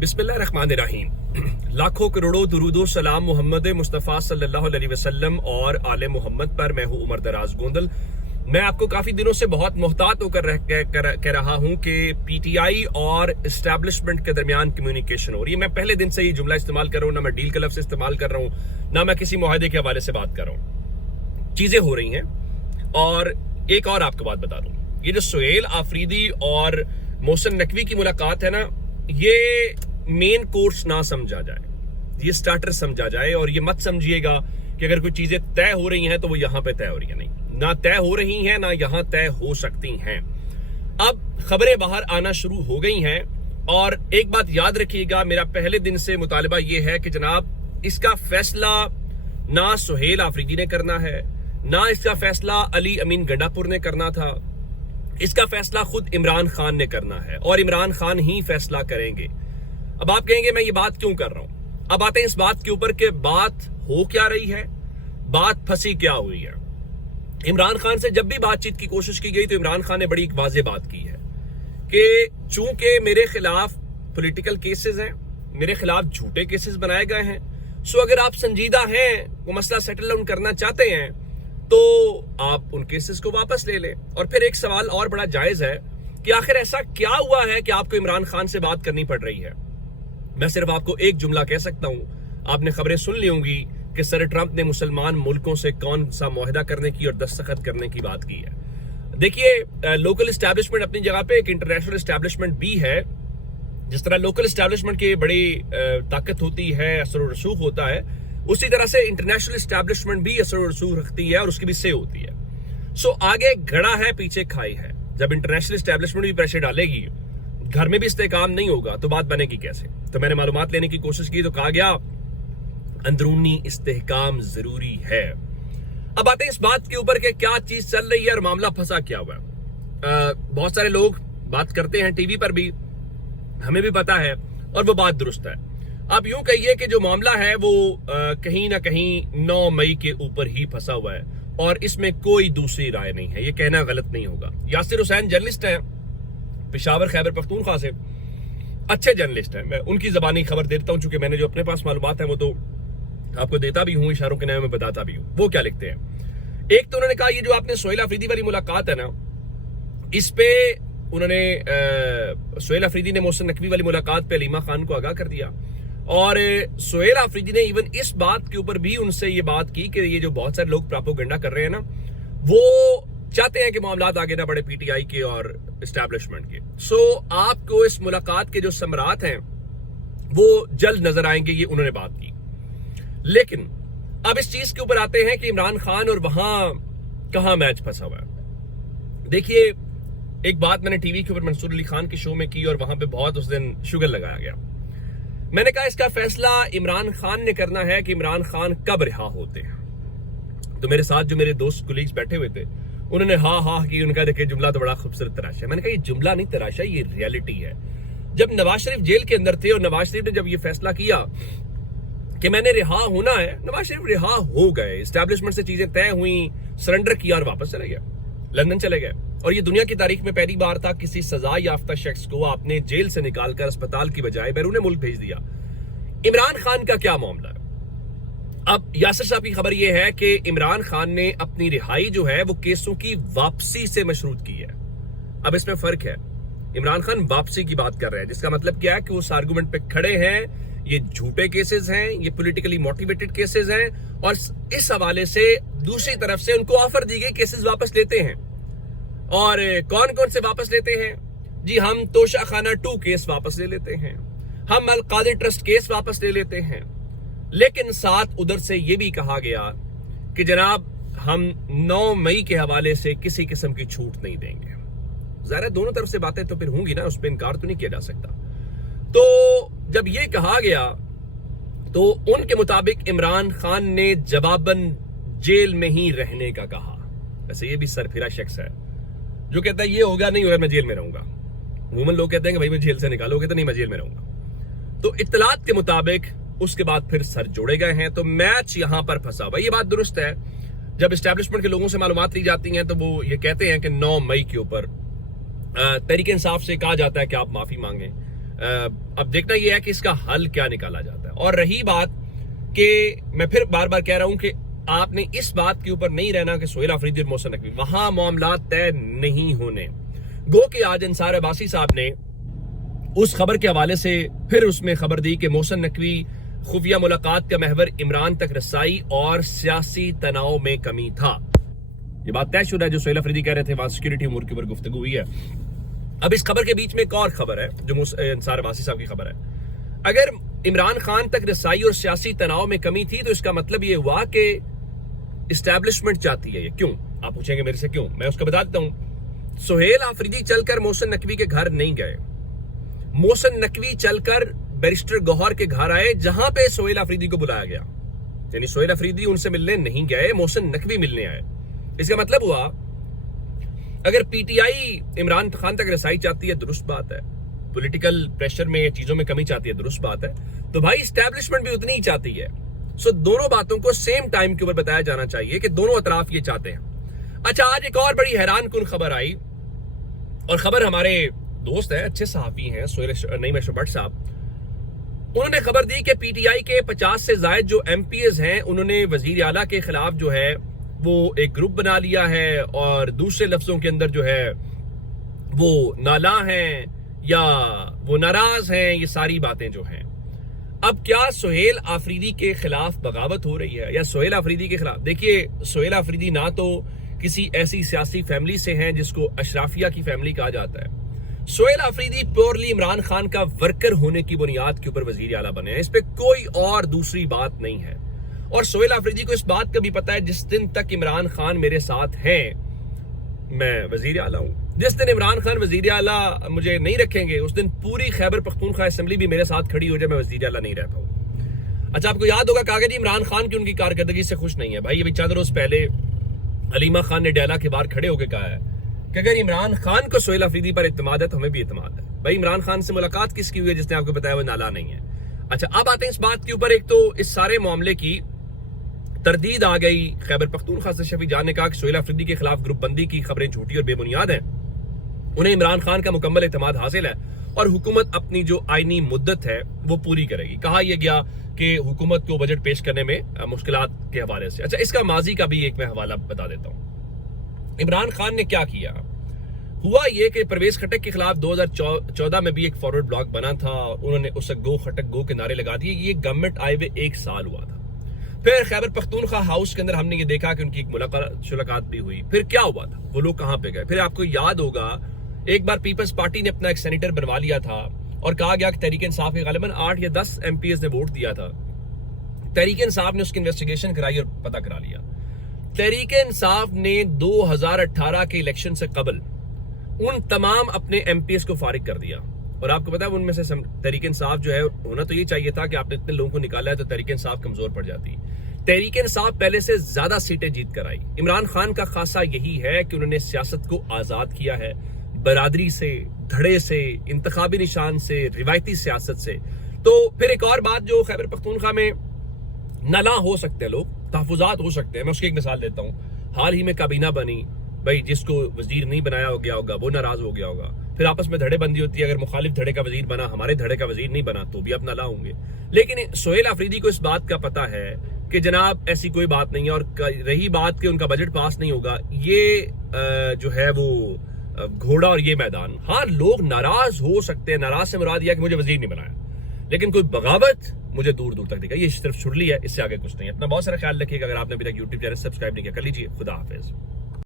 बिस्मिल्लाहिर्रहमानिर्रहीम। लाखों करोड़ों दुरूदो सलाम मोहम्मद मुस्तफ़ा सल्लल्लाहु अलैहि वसल्लम और आले मोहम्मद पर। मैं हूँ उमर दराज गोंदल। मैं आपको काफी दिनों से बहुत मोहतात होकर कह रहा हूँ कि पीटीआई और एस्टैब्लिशमेंट के दरमियान कम्युनिकेशन हो रही है। मैं पहले दिन से ये जुमला इस्तेमाल कर रहा हूँ, ना मैं डील का लफ्ज़ इस्तेमाल कर रहा हूँ, ना मैं किसी मुआहदे के हवाले से बात कर रहा हूँ। चीजें हो रही हैं। और एक और आपको बात बता दूं, ये जो सुहेल आफरीदी और मोहसिन नकवी की मुलाकात है ना, ये मेन कोर्स ना समझा जाए, ये स्टार्टर समझा जाए। और ये मत समझिएगा कि अगर कोई चीजें तय हो रही हैं तो वो यहां पे तय हो रही है। नहीं, ना तय हो रही हैं, ना यहां तय हो सकती हैं। अब खबरें बाहर आना शुरू हो गई हैं। और एक बात याद रखिएगा, मेरा पहले दिन से मुतालबा ये है कि जनाब, इसका फैसला ना सुहेल आफरीदी ने करना है, ना इसका फैसला अली अमीन गंडापुर ने करना था। इसका फैसला खुद इमरान खान ने करना है और इमरान खान ही फैसला करेंगे। अब आप कहेंगे मैं ये बात क्यों कर रहा हूं। अब आते हैं इस बात के ऊपर कि बात हो क्या रही है, बात फंसी क्या हुई है। इमरान खान से जब भी बातचीत की कोशिश की गई तो इमरान खान ने बड़ी एक वाज़ेह बात की है कि चूंकि मेरे खिलाफ पॉलिटिकल केसेस हैं, मेरे खिलाफ झूठे केसेस बनाए गए हैं, सो अगर आप संजीदा हैं, वो मसला सेटल डाउन करना चाहते हैं, तो आप उन केसेस को वापस ले लें। और फिर एक सवाल और बड़ा जायज है कि आखिर ऐसा क्या हुआ है कि आपको इमरान खान से बात करनी पड़ रही है। मैं सिर्फ आपको एक जुमला कह सकता हूं, आपने खबरें सुन ली होंगी कि सर ट्रंप ने मुसलमान मुल्कों से कौन सा मुआहदा करने की और दस्तखत करने की बात की है। देखिए, लोकल एस्टैब्लिशमेंट अपनी जगह पे, एक इंटरनेशनल एस्टैब्लिशमेंट भी है। जिस तरह लोकल एस्टैब्लिशमेंट की बड़ी ताकत होती है, असर और रसूख होता है, उसी तरह से इंटरनेशनल एस्टैब्लिशमेंट भी असर और रसूख रखती है और उसकी भी से होती है। सो आगे घड़ा है, पीछे खाई है। जब इंटरनेशनल एस्टैब्लिशमेंट भी प्रेशर डालेगी, घर में भी इस्तेकाम नहीं होगा, तो बात बनेगी कैसे। तो मैंने मालूमात लेने की कोशिश की तो कहा गया अंदरूनी इस्तेहकाम जरूरी है। अब आते हैं इस बात के ऊपर कि क्या चीज चल रही है और मामला फंसा क्या हुआ है। बहुत सारे लोग बात करते हैं टीवी पर भी, हमें भी पता है, और वो बात दुरुस्त है। आप यूं कहिए कि जो मामला है वो कहीं ना कहीं 9 मई के ऊपर ही फंसा हुआ है और इसमें कोई दूसरी राय नहीं है। ये कहना गलत नहीं होगा। यासिर हुसैन जर्नलिस्ट हैं, पेशावर खैबर पख्तूनख्वा से, अच्छे जर्नलिस्ट हैं। मैं उनकी जबानी खबर देता हूं, चूंकि मैंने जो अपने पास मालूमात है वो तो आपको देता भी हूं, इशारों के नाम में बताता भी हूं। वो क्या लिखते हैं, एक तो उन्होंने कहा ये जो आपने सुहेल आफरीदी वाली मुलाकात है ना, इस पे उन्होंने सुहेल आफरीदी ने मोहसिन नकवी वाली मुलाकात पे अलीमा खान को आगाह कर दिया। और सुहेल आफरीदी ने इवन इस बात के ऊपर भी उनसे ये बात की कि ये जो बहुत सारे लोग प्रोपेगेंडा कर रहे हैं ना, वो चाहते हैं कि मामलात आगे ना बढ़े पीटीआई के और एस्टैब्लिशमेंट के। सो आपको इस मुलाकात के जो समरात हैं वो जल्द नजर आएंगे, ये उन्होंने बात की। लेकिन अब इस चीज के ऊपर आते हैं कि इमरान खान और वहां कहां मैच फंसा हुआ है। देखिए, एक बात मैंने टीवी के ऊपर मंसूर अली खान के शो में की और वहां पे बहुत उस दिन शुगर लगाया गया। मैंने कहा इसका फैसला इमरान खान ने करना है कि इमरान खान कब रिहा होते हैं। तो मेरे साथ जो मेरे दोस्त कुलीग्स बैठे हुए थे, उन्होंने हाँ की। उनका देखिए जुमला तो बड़ा खूबसूरत तराशा है। मैंने कहा ये जुमला नहीं तराशा, ये रियलिटी है। जब नवाज शरीफ जेल के अंदर थे और नवाज शरीफ ने जब ये फैसला किया कि मैंने रिहा होना है, नवाज शरीफ रिहा हो गए, एस्टैब्लिशमेंट से चीजें तय हुई, सरेंडर किया और वापस चले गए, लंदन चले गए। और ये दुनिया की तारीख में पहली बार था किसी सजा याफ्ता शख्स को आपने जेल से निकालकर अस्पताल की बजाय बैरून मुल्क भेज दिया। इमरान खान का क्या मामला है। अब यासिर साहब की खबर यह है कि इमरान खान ने अपनी रिहाई जो है वो केसों की वापसी से मशरूत की है। अब इसमें फर्क है, इमरान खान वापसी की बात कर रहे हैं, जिसका मतलब क्या है कि वो उस आर्गुमेंट पे खड़े हैं, ये झूठे केसेस हैं, ये पॉलिटिकली मोटिवेटेड केसेस हैं। और इस हवाले से दूसरी तरफ से उनको ऑफर दी गई केसेस वापस लेते हैं। और कौन कौन से वापस लेते हैं जी, हम तोशा खाना 2 केस वापस ले लेते हैं, हम अल कादिर ट्रस्ट केस वापस ले लेते हैं। लेकिन साथ उधर से यह भी कहा गया कि जनाब हम 9 मई के हवाले से किसी किस्म की छूट नहीं देंगे। ज़ाहिर है दोनों तरफ से बातें तो फिर होंगी ना, उस पर इनकार तो नहीं किया जा सकता। तो जब यह कहा गया तो उनके मुताबिक इमरान खान ने जवाबन जेल में ही रहने का कहा। वैसे ये भी सरफिरा शख्स है जो कहता है ये होगा नहीं होगा मैं जेल में रहूंगा। अमूमन लोग कहते हैं कि भाई मैं जेल से निकालोगे तो नहीं, मैं जेल में रहूंगा। तो इत्तलात के मुताबिक उसके बाद फिर सर जोड़े गए हैं। तो मैच यहां पर फंसा हुआ। ये बात दुरुस्त है, जब एस्टैब्लिशमेंट के लोगों से मालूमात ली जाती हैं तो वो ये कहते हैं कि 9 मई के ऊपर तहरीक इंसाफ से कहा जाता है कि आप माफी मांगें, اب دیکھنا یہ ہے کہ اس کا حل کیا نکالا جاتا ہے. اور رہی بات کہ میں پھر بار بار کہہ رہا ہوں کہ آپ نے اس بات کے اوپر نہیں رہنا کہ سہیل آفریدی اور محسن نقوی، وہاں معاملات طے نہیں ہونے. گو کہ آج انصار عباسی صاحب نے اس خبر کے حوالے سے پھر اس میں خبر دی کہ محسن نقوی خفیہ ملاقات کا محور عمران تک رسائی اور سیاسی تناؤ میں کمی تھا. یہ بات طے شدہ ہے جو سہیل آفریدی کہہ رہے تھے، وہاں سیکورٹی امور کے اوپر گفتگو ہوئی ہے. اب اس خبر کے بیچ میں ایک اور خبر ہے جو انصار عباسی صاحب کی خبر ہے. اگر عمران خان تک رسائی اور سیاسی تناؤ میں کمی تھی تو اس کا مطلب یہ ہوا کہ اسٹیبلشمنٹ چاہتی ہے. یہ کیوں؟ آپ پوچھیں گے میرے سے کیوں، میں اس کو بتا دیتا ہوں. سہیل آفریدی چل کر محسن نقوی کے گھر نہیں گئے، محسن نقوی چل کر بیرسٹر گوہر کے گھر آئے جہاں پہ سہیل آفریدی کو بلایا گیا. یعنی سہیل آفریدی ان سے ملنے نہیں گئے، محسن نقوی ملنے آئے. اس کا مطلب ہوا اگر P T I Imran Khan تک رسائی چاہتی ہے درست بات ہے، پولیٹیکل پریشر میں چیزوں میں کمی چاہتی ہے درست بات ہے، تو بھائی اسٹیبلشمنٹ بھی اتنی ہی چاہتی ہے. سو دونوں باتوں کو سیم ٹائم کے اوپر بتایا جانا چاہیے کہ دونوں اطراف یہ چاہتے ہیں. اچھا، آج ایک اور بڑی حیران کن خبر آئی، اور خبر ہمارے دوست ہیں، اچھے صحافی ہیں، نعیم اشرف بٹ صاحب. انہوں نے خبر دی کہ پی ٹی آئی کے 50 سے زائد جو ایم پی ایز ہیں انہوں نے وزیر اعلیٰ کے خلاف جو ہے وہ ایک گروپ بنا لیا ہے، اور دوسرے لفظوں کے اندر جو ہے وہ نالاں ہیں یا وہ ناراض ہیں. یہ ساری باتیں جو ہیں، اب کیا سہیل آفریدی کے خلاف بغاوت ہو رہی ہے یا سہیل آفریدی کے خلاف؟ دیکھیے، سہیل آفریدی نہ تو کسی ایسی سیاسی فیملی سے ہیں جس کو اشرافیہ کی فیملی کہا جاتا ہے. سہیل آفریدی پیورلی عمران خان کا ورکر ہونے کی بنیاد کے اوپر وزیر اعلیٰ بنے ہیں، اس پہ کوئی اور دوسری بات نہیں ہے. اور سہیل آفریدی کو اس بات کا بھی پتا ہے جس دن تک عمران خان میرے ساتھ ہیں میں وزیر اعلیٰ ہوں. جس دن عمران خان وزیر اعلیٰ مجھے نہیں رکھیں گے اس دن پوری خیبر پختونخوا اسمبلی بھی میرے ساتھ کھڑی ہو جائے، میں وزیر اعلیٰ نہیں رہ پاؤں. اچھا، آپ کو یاد ہوگا کہا کہ عمران خان کی ان کی کارکردگی سے خوش نہیں ہے. بھائی ابھی چند روز پہلے علیمہ خان نے ڈیلا کے باہر کھڑے ہو کے کہا ہے کہ اگر عمران خان کو سہیل آفریدی پر اعتماد ہے تو ہمیں بھی اعتماد ہے. بھائی عمران خان سے ملاقات کس کی ہوئی ہے جس نے آپ کو بتایا وہ نالا نہیں ہے. اچھا، اب آتے ہیں اس بات کے اوپر. ایک تو اس سارے معاملے کی تردید آ گئی، خیبر پختونخوا سے شفیع جان نے کہا کہ سہیل آفریدی کے خلاف گروپ بندی کی خبریں جھوٹی اور بے بنیاد ہیں، انہیں عمران خان کا مکمل اعتماد حاصل ہے اور حکومت اپنی جو آئینی مدت ہے وہ پوری کرے گی. کہا یہ گیا کہ حکومت کو بجٹ پیش کرنے میں مشکلات کے حوالے سے. اچھا، اس کا ماضی کا بھی ایک میں حوالہ بتا دیتا ہوں. عمران خان نے کیا کیا؟ ہوا یہ کہ پرویز خٹک کے خلاف 2014 میں بھی ایک فارورڈ بلاک بنا تھا، انہوں نے اسے گو خٹک گو کے نعرے لگا دیے. یہ گورنمنٹ آئے ہوئے 1 سال ہوا تھا. پھر خیبر پختونخوا ہاؤس کے اندر ہم نے یہ دیکھا کہ ان کی ایک ملاقات بھی ہوئی. پھر کیا ہوا تھا؟ وہ لوگ کہاں پہ گئے؟ پھر آپ کو یاد ہوگا ایک بار پیپلز پارٹی نے اپنا ایک سینیٹر بنوا لیا تھا اور کہا گیا کہ تحریک انصاف کے غالباً 8 یا 10 ایم پی ایز نے ووٹ دیا تھا. تحریک انصاف نے اس کی انویسٹیگیشن کرائی اور پتہ کرا لیا. تحریک انصاف نے 2018 کے الیکشن سے قبل ان تمام اپنے ایم پی ایس کو فارغ کر دیا. اور آپ کو پتا ہے ان میں سے تحریک انصاف جو ہے ہونا تو یہ چاہیے تھا کہ آپ نے اتنے لوگوں کو نکالا ہے تو تحریک انصاف کمزور پڑ جاتی. تحریک انصاف پہلے سے زیادہ سیٹیں جیت کر آئی. عمران خان کا خاصہ یہی ہے کہ انہوں نے سیاست کو آزاد کیا ہے، برادری سے، دھڑے سے، انتخابی نشان سے، روایتی سیاست سے. تو پھر ایک اور بات جو خیبر پختونخوا میں نالاں ہو سکتے ہیں لوگ، تحفظات ہو سکتے ہیں. میں اس کی ایک مثال دیتا ہوں. حال ہی میں کابینہ بنی، بھائی جس کو وزیر نہیں بنایا ہو گیا ہوگا وہ ناراض ہو گیا ہوگا. پھر آپس میں دھڑے بندی ہوتی ہے، اگر مخالف دھڑے کا وزیر بنا ہمارے دھڑے کا وزیر نہیں بنا تو بھی آپ نالاں ہوں گے. لیکن سہیل آفریدی کو اس بات کا پتہ ہے کہ جناب ایسی کوئی بات نہیں ہے. اور رہی بات کہ ان کا بجٹ پاس نہیں ہوگا، یہ جو ہے وہ گھوڑا اور یہ میدان. ہاں لوگ ناراض ہو سکتے ہیں، ناراض سے مراد یہ کہ مجھے وزیر نہیں بنایا، لیکن کوئی بغاوت مجھے دور دور تک دکھا. یہ صرف شرلی ہے، اس سے آگے کچھ نہیں ہے. اپنا بہت سارا خیال رکھیے گا. اگر آپ نے ابھی تک یوٹیوب چینل سبسکرائب نہیں کیا کر لیجیے. خدا حافظ.